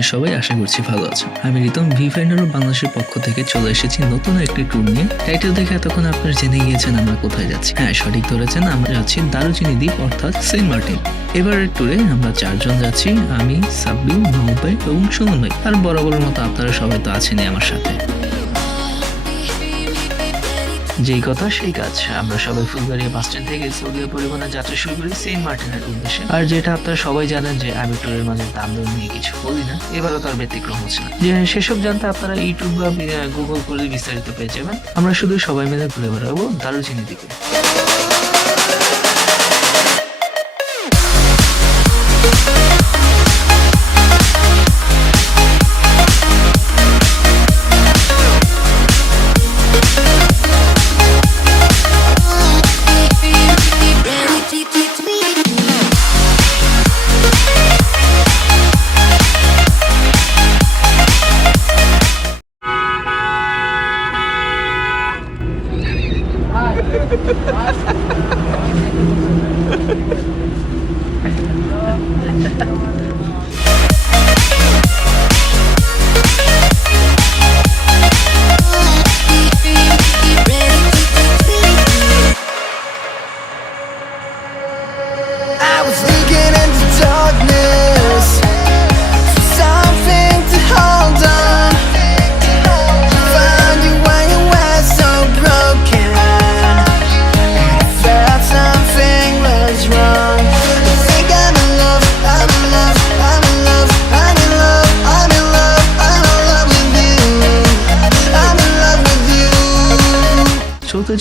আছেন সবাই? আশা করছি ভালো আছেন। আমি রিতম ভিউফাইন্ডার বাংলাদেশের পক্ষ থেকে চলে এসেছি নতুন একটি ট্যুর নিয়ে। টাইটেল দেখে এতক্ষণ আপনারা জেনে গিয়েছেন আমরা কোথায় যাচ্ছি। হ্যাঁ, সঠিক ধরেছেন, আমরা যাচ্ছি দারুচিনি দ্বীপ অর্থাৎ সেন্ট মার্টিন। এবারের ট্যুরে আমরা 4 জন যাচ্ছি, আমি, সাব্বির, মাহবুব এবং সুমন ভাই। আর বরাবরের মতো আপনারা সবাই তো আছেনই আমার সাথে। যেই কথা সেই কাজ, আমরা সবাই ফুলবাড়িয়া বাস স্ট্যান্ড থেকে সৌদি পরিবহনের যাত্রা শুরু করি সেন্ট মার্টিনের উদ্দেশ্যে। আর যেটা আপনারা সবাই জানেন যে আমি ট্যুরের মাঝে দাম দর নিয়ে কিছু বলি না, এবারও তার ব্যতিক্রম হচ্ছে না। যে সেসব জানতে আপনারা ইউটিউব বা গুগল করে বিস্তারিত পেয়ে যাবেন। আমরা শুধু সবাই মিলে ঘুরে বেড়াবো দারুচিনি দিকে।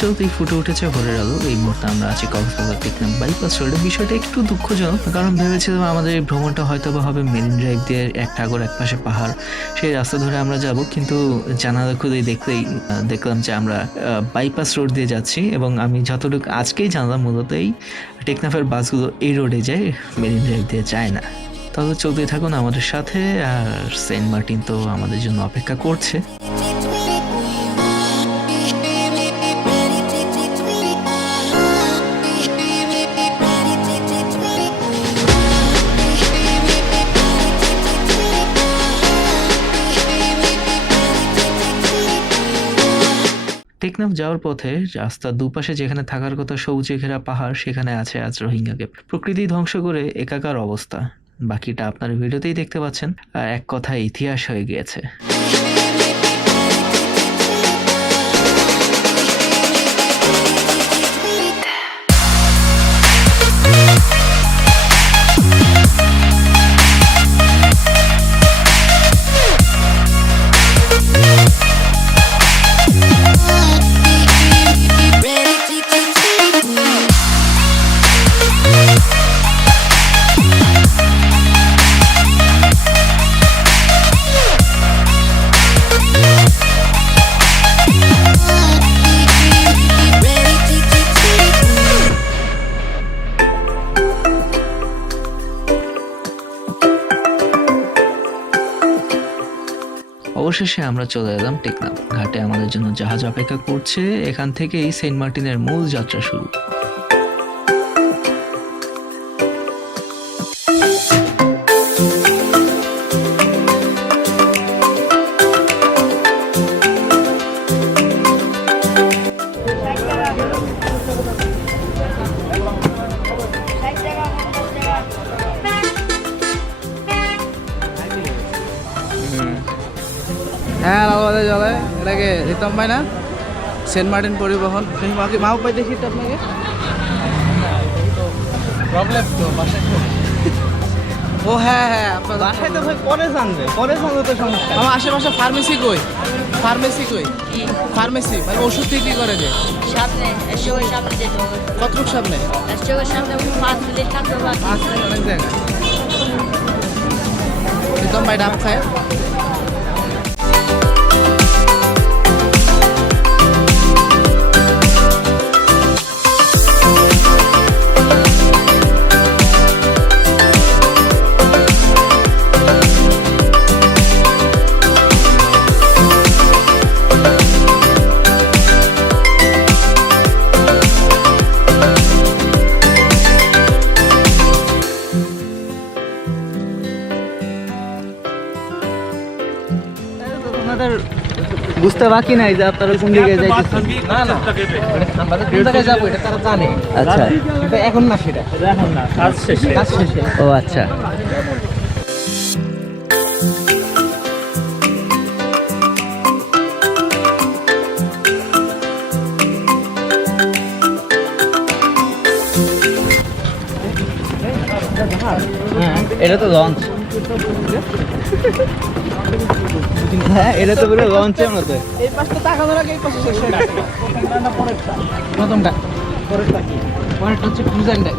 চলতেই ফুটে উঠেছে ভোরের আলো। এই মুহূর্তে আমরা আছি কক্সবাজার টেকনাফ বাইপাস রোডে। বিষয়টা একটু দুঃখজনক, কারণ ভেবেছিলাম আমাদের এই ভ্রমণটা হয়তো বা হবে মেরিন ড্রাইভ দিয়ে, এক টাগর এক পাশে পাহাড়, সেই রাস্তা ধরে আমরা যাব। কিন্তু জানালা খুলেই দেখলাম যে আমরা বাইপাস রোড দিয়ে যাচ্ছি। এবং আমি যতটুকু আজকেই জানলাম, মূলত এই টেকনাফের বাসগুলো এই রোডে যায়, মেরিন ড্রাইভ দিয়ে যায় না। তাহলে চলতে থাকুন আমাদের সাথে। আর সেন্ট মার্টিন তো আমাদের জন্য অপেক্ষা করছে। টেকনাফ যাওয়ার পথে রাস্তার দুপাশে যেখানে থাকার কথা সবুজে ঘেরা পাহাড়, সেখানে আছে আজ রোহিঙ্গা ক্যাম্প। প্রকৃতি ধ্বংস করে একাকার অবস্থা। বাকিটা আপনার ভিডিওতেই দেখতে পাচ্ছেন। আর এক কথায় ইতিহাস হয়ে গিয়েছে। অবশেষে আমরা চলে এলাম টেকনাফ ঘাটে। আমাদের জন্য জাহাজ অপেক্ষা করছে। এখান থেকেই সেন্ট মার্টিনের মূল যাত্রা শুরু। হ্যাঁ, আমাদের চলে এটাকে রিতম ভাই না, সেন্ট মার্টিন পরিবহন। মাহবুব ভাই দেখি তো আপনাকে প্রবলেম তো বাসায়। ও হ্যাঁ হ্যাঁ, আপনার বাসায় তো ভাই পরে জানবে তো সমস্যা। আমার আশেপাশে ফার্মেসি কই ফার্মেসি মানে ওষুধ বিক্রি করে যে সামনে কতটুক সামনে অনেক জায়গায়। রিতম ভাই ডাব খায়। বুঝতে বাকি নাই যে আপনারা কোন দিকে যাইতেছেন। না না, আমরা কোন জায়গায় যাবো এটা তারা জানে। আচ্ছা, কিন্তু এখন না, সেটা এখন না, কাজ শেষে। ও আচ্ছা। এটা তো লঞ্চ। হ্যাঁ, এটা তো পুরো লঞ্চের মতো। এই পাশটা তাকানোর আগে এই পাশে শেষ হয়ে গেছে। প্রথমটা, পরেরটা কি? পরেরটা হচ্ছে ক্রুজার ডেক।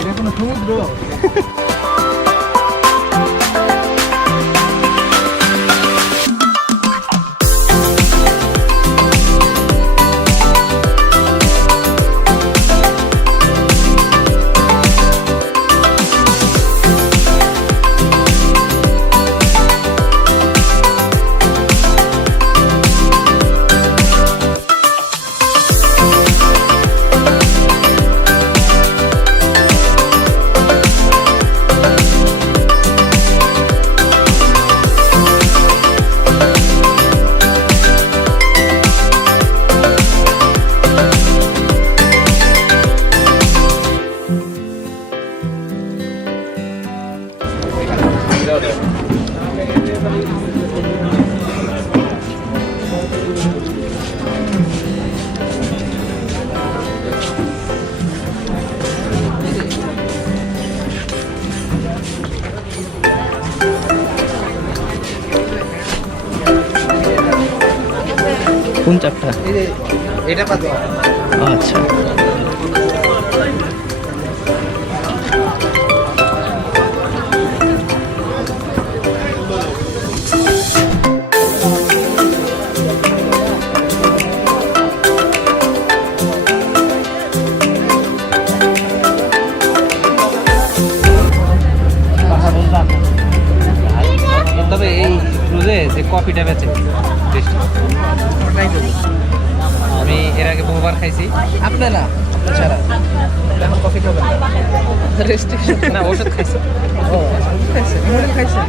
এটা কোনো সমুদ্র? কোন চাপটা? এটা পাতো। আচ্ছা, তবে এই ক্রুজে যে কফিটা বেচে বেশি, আমি এর আগে বহুবার খাইছি। আপনারা ছাড়া এখন কফি খাবেন না? রেস্ট্রিকশন না, ওষুধ খাইছি। ও খাইছে, খাইছে।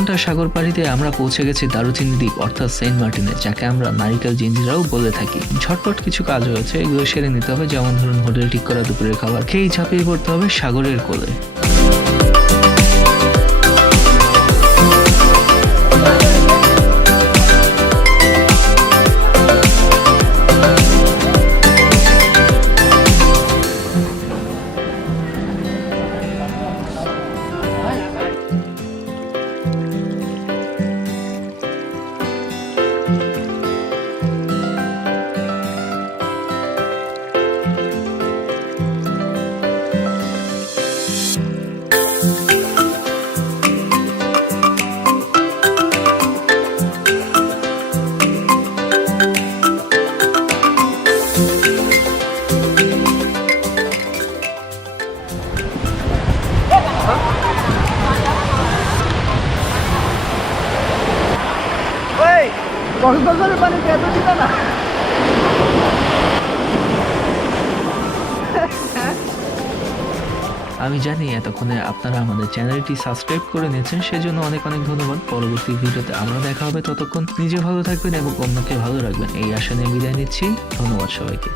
ঘন্টা সাগর পাড়িতে আমরা পৌঁছে গেছি দারুচিনি দ্বীপ অর্থাৎ সেন্ট মার্টিনে, যাকে আমরা নারিকেল জিঞ্জিরাও বলে থাকি। ঝটপট কিছু কাজ রয়েছে, এগুলো সেরে নিতে হবে। যেমন ধরুন হোটেল ঠিক করা, দুপুরের খাবার খেয়ে ঝাঁপিয়ে পড়তে হবে সাগরের কোলে। কক্সবাজারের পানিতে এত ছিল না। আমি জানি এতক্ষণে আপনারা আমাদের চ্যানেলটি সাবস্ক্রাইব করে নিয়েছেন, সেজন্য অনেক অনেক ধন্যবাদ। পরবর্তী ভিডিওতে আমরা দেখা হবে, ততক্ষণ নিজে ভালো থাকবেন এবং অন্যকে ভালো রাখবেন এই আশা নিয়ে বিদায় নিচ্ছি। ধন্যবাদ সবাইকে।